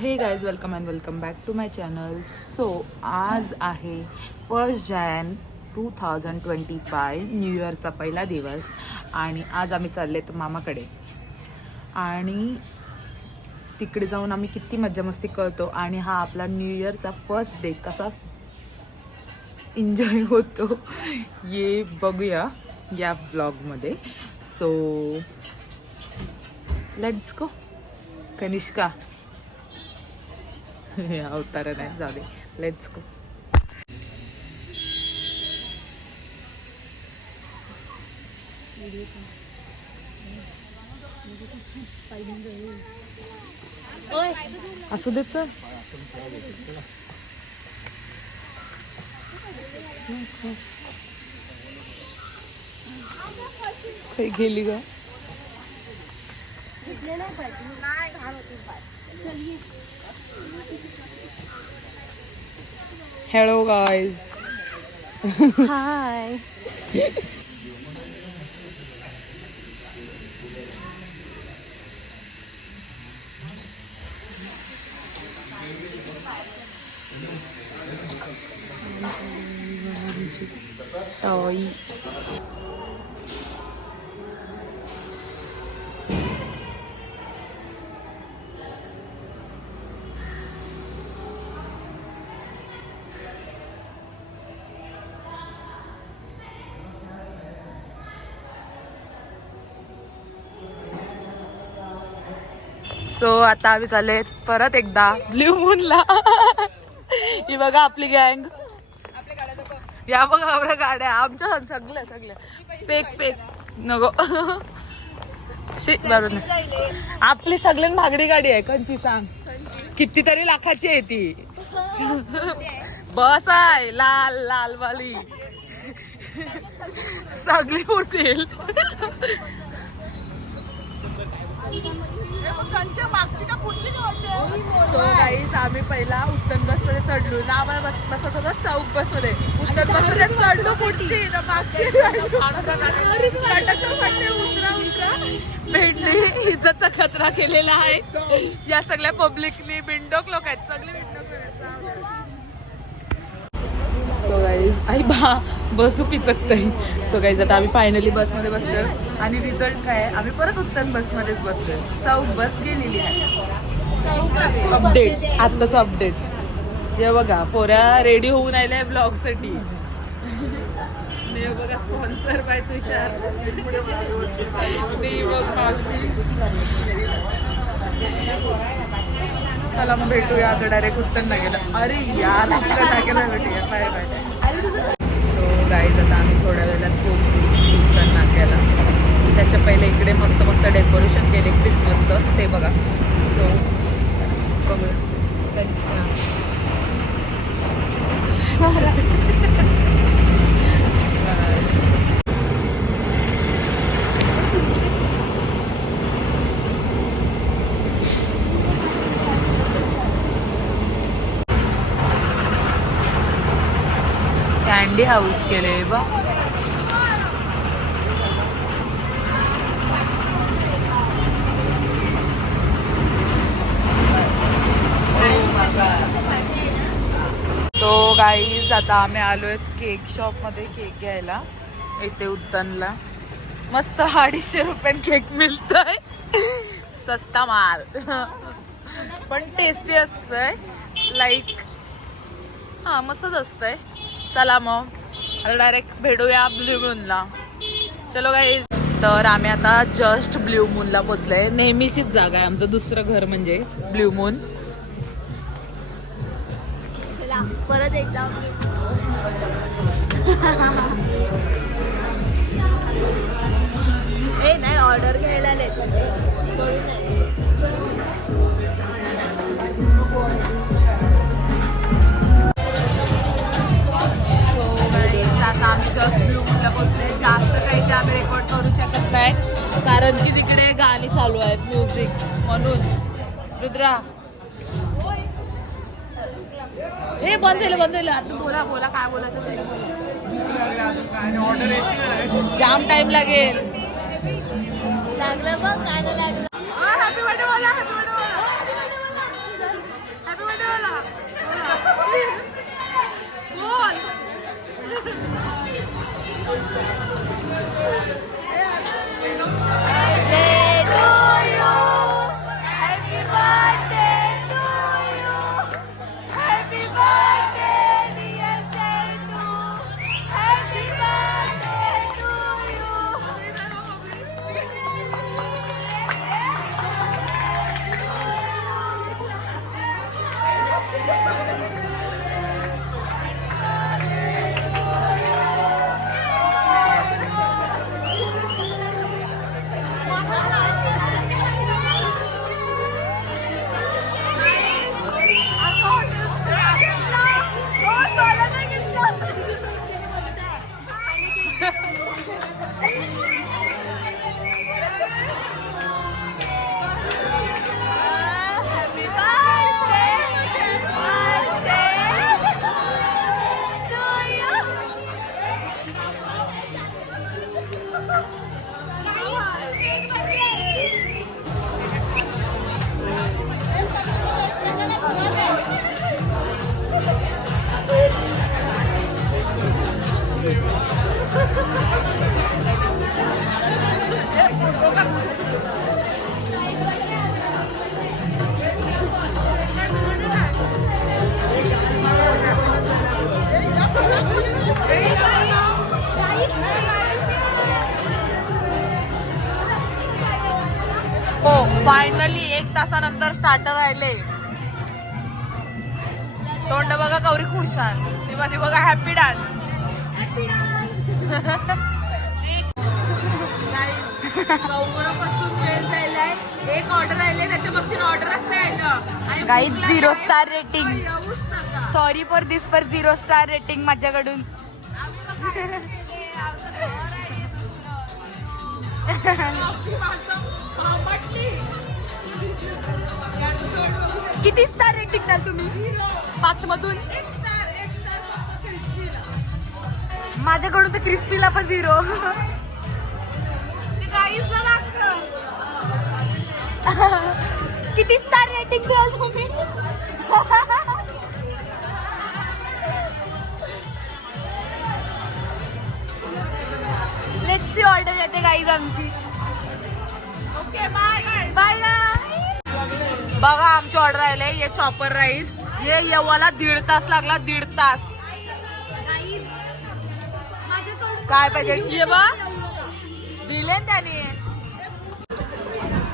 हे guys welcome and welcome back to my channel. So आज आहे 1 जानेवारी 2025, न्यू इयरचा पहिला दिवस आणि आज आम्ही चाललेत मामाकडे आणि तिकडे जाऊन आम्ही किती मज्जा मस्ती करतो आणि हा आपला न्यू इयरचा फर्स्ट डे कसा एन्जॉय होतो ये बघूया या ब्लॉगमध्ये. So let's go. कनिष्का अवतार नाही, जाऊ दे, लेट्स गो. असू देच काही गेली ग. Hello guys. Hi. Toy so आता आम्ही चालले परत एकदा ब्ल्यू मूनला. ही बघा आपली गँग, या बघा आपल्या गाड्या, आमच्या सगळ्या पेक नको बरोबर नाही. आपली सगळ्यात महागडी गाडी आहे. कंची सांग कितीतरी लाखाची आहे ती. बस आहे लाल लाल वाली, सगळी उडतील. सो गाईज आम्ही पहिला उत्तम बस मध्ये चढलो ना. आम्हाला बसायचं होतं चौक बस मध्ये. उत्तम बस मध्ये चढलो पुढची ना मागची भेटली. इज्जतचा कचरा केलेला आहे या सगळ्या पब्लिकनी. बिंडोक लोक आहेत सगळे, बिंडोक लोक आहेत. सो गाईज आई बा बसू पिचकतय. सो गाईज आता आम्ही फायनली बसमध्ये बसलो आणि रिझल्ट काय आहे, आम्ही परत उत्तम बसमध्येच बसलो. चौक बस गेलेली आहे. अपडेट, आत्ताच अपडेट. हे बघा पोऱ्या रेडी होऊन आल्या ब्लॉग साठी. बघा स्पॉन्सर बाय तुषार. बघ मावशी. चला मग भेटूया आता डायरेक्ट उत्तम नाक्याला. अरे यार उत्तम नाक्याला भेटूया. Bye bye. सो गाईज आता आम्ही थोड्या वेळात पोहोचू उत्तम नाक्याला. त्याच्या पहिले इकडे मस्त मस्त डेकोरेशन केले क्रिसमसचं, ते बघा. सो बघूया. कॅन्डी हाऊस केले बा. सो गाईज आता आम्ही आलोय केक शॉप मध्ये केक घ्यायला. इथे उत्तनला मस्त 250 रुपयात केक मिळतोय. सस्ता माल पण टेस्टी असतंय. लाईक हा मस्तच असतंय. चला मग आता डायरेक्ट भेटूया ब्ल्यू मूनला. चलो गाईज. तर आम्ही आता जस्ट ब्ल्यू मूनला पोचलोय. नेहमीचीच जागा आहे आमचं दुसरं घर म्हणजे ब्ल्यू मून. परत एकदा नाही ऑर्डर घ्यायला आता आम्ही जस्ट ब्ल्यू मूनला पोचलोय. जास्त काही ते आम्ही रेकॉर्ड करू शकत नाही कारण की तिकडे गाणी चालू आहेत, म्युझिक. म्हणून रुद्रा हे बंद झालं. आता बोला काय बोलायचं असेल. जाम टाइम लागेल. लागलं बघ, गाणं लागलं. हॅपी बर्थडे बोला, हॅपी बर्थडे बोला. हो फायनली 1 तासानंतर स्टार्टर राहिले. तोंड बघा कवरी खुशाल, ती माझी बघा हॅपी डान्स. एक ऑर्डर राहिले त्याच्यापासून ऑर्डरच नाही आलं. Guys 0 star rating. Sorry for this per 0 star rating माझ्याकडून. किती स्टार रेटिंग द्याल तुम्ही 5 मधून? माझ्याकडून तर क्रिस्पीला पण 0. किती स्टार रेटिंग द्याल तुम्ही? लेट्स सी ऑर्डर येते गाईज आमची. Okay bye bye. बघा आमची ऑर्डर राहिले. हे चॉपर राईस, हे येवाला 1.5 तास लागला. 1.5 तास. काय पाहिजे ये बा दिले ना त्याने.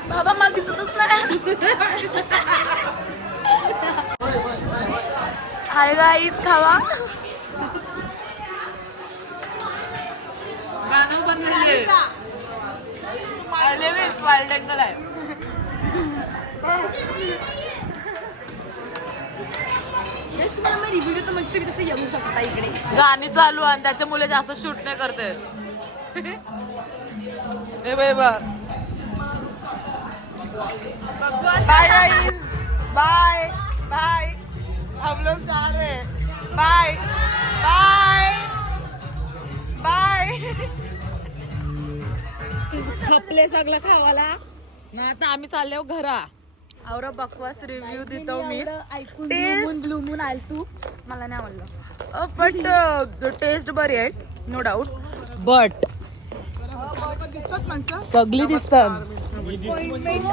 बाबा मला दिसतच नाही. हाय गाईज खावा. गाणं बंद झाले. वाईल्ड अँगल आहे. रिव्ह्यू देतो म्हणजे तुम्ही तसं येऊ शकता इकडे. गाणी चालू आणि त्याच्या मुले जास्त शूट नाही करते. Bye bye bye. हम लोग जा रहे हैं. Bye bye bye. खपले सगळं खावाला. ना आता आम्ही चाललो घरा. और बकवास रिव्ह्यू देतो मी. ऐकून Taste- ब्लू मून आल तू मला नाही आवडलं. बट टेस्ट बरी आहे नो डाऊट. बट सगळी दिसतात.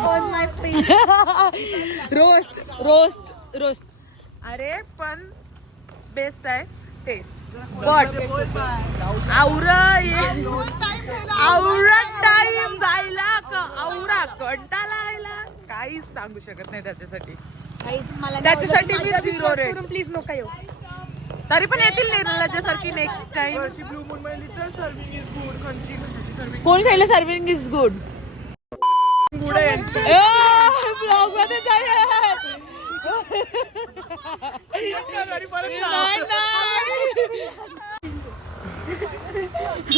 On my face. Roast roast roast. अरे पण बेस्ट आहे टेस्ट. बट आवरा टाइम जायला आवरा कंटाळा आयला काहीच सांगू शकत नाही त्याच्यासाठी. त्याच्यासाठी मी 0 रेट. प्लीज नका येऊ. तरी पण येतील निर्मलाच्यासारखी नेक्स्ट टाइम. कोणी सांगितलं सर्विंग इज गुड? ब्लॉग मध्ये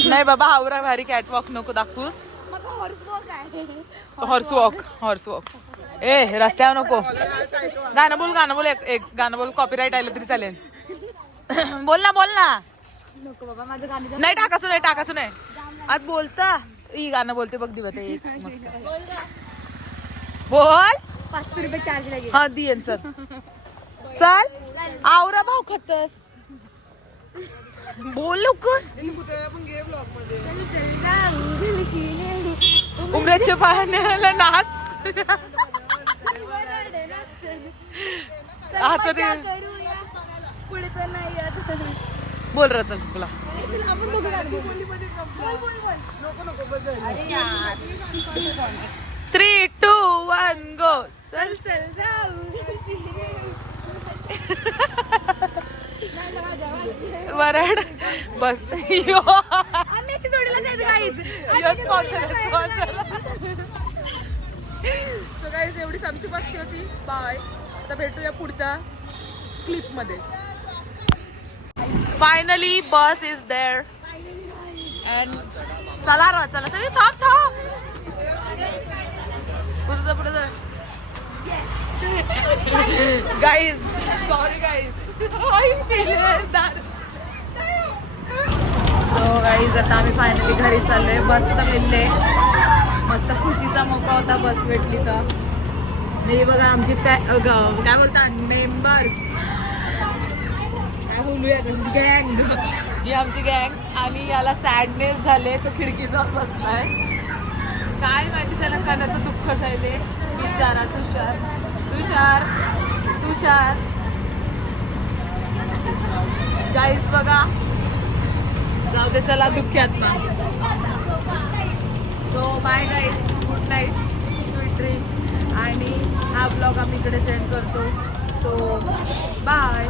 नाही बाबा हावरा भारी कॅटवॉक नको दाखवूस. Horse walk. ए रस्त्यावर नको. गाणं बोल एक गाणं बोल. कॉपीराईट आलं तरी चालेल. बोल ना. नको बाबा माझं गाणं नाही टाकायचं नाही. आज बोलता ही गाणं बोलते बघ दिवत एक मस्त. बोल. 500 रुपये चार्ज लागेल. हा दियन चल आवरा भाऊ खतस. बोल लवकर. उमऱ्याच्या पाण्याला नाच. आता ते बोल रतन तुला. 3, 2, 1 गो. चल जाऊ. वराड बस यो आम्ही जोडीला जायचं गाईज. यो स्पॉन्सर सो गाईज एवढीच आमची मस्ती होती. बाय. आता भेटूया पुढच्या क्लिप मध्ये. Finally bus is there and चला रा चला चला थांब पुढे जा guys. Sorry guys. So guys आता आम्ही फायनली घरी चाललोय. बस तर मिळले. मस्त खुशीचा मोका होता बस भेटली तर. हे बघा आमची काय बोलतात मेंबर्स काय बोलूया गँग. ही आमची गँग. आणि याला सॅडनेस झाले तो खिडकीचा बसलाय. काय माहिती त्याला कानाचं दुःख झाले. बिचारा तुषार गाईज बघा. जाऊ दे चला दुःख्यात ना. So bye guys. Good night. Sweet dream. आणि हा ब्लॉग आम्ही इकडे सेंड करतो. So bye.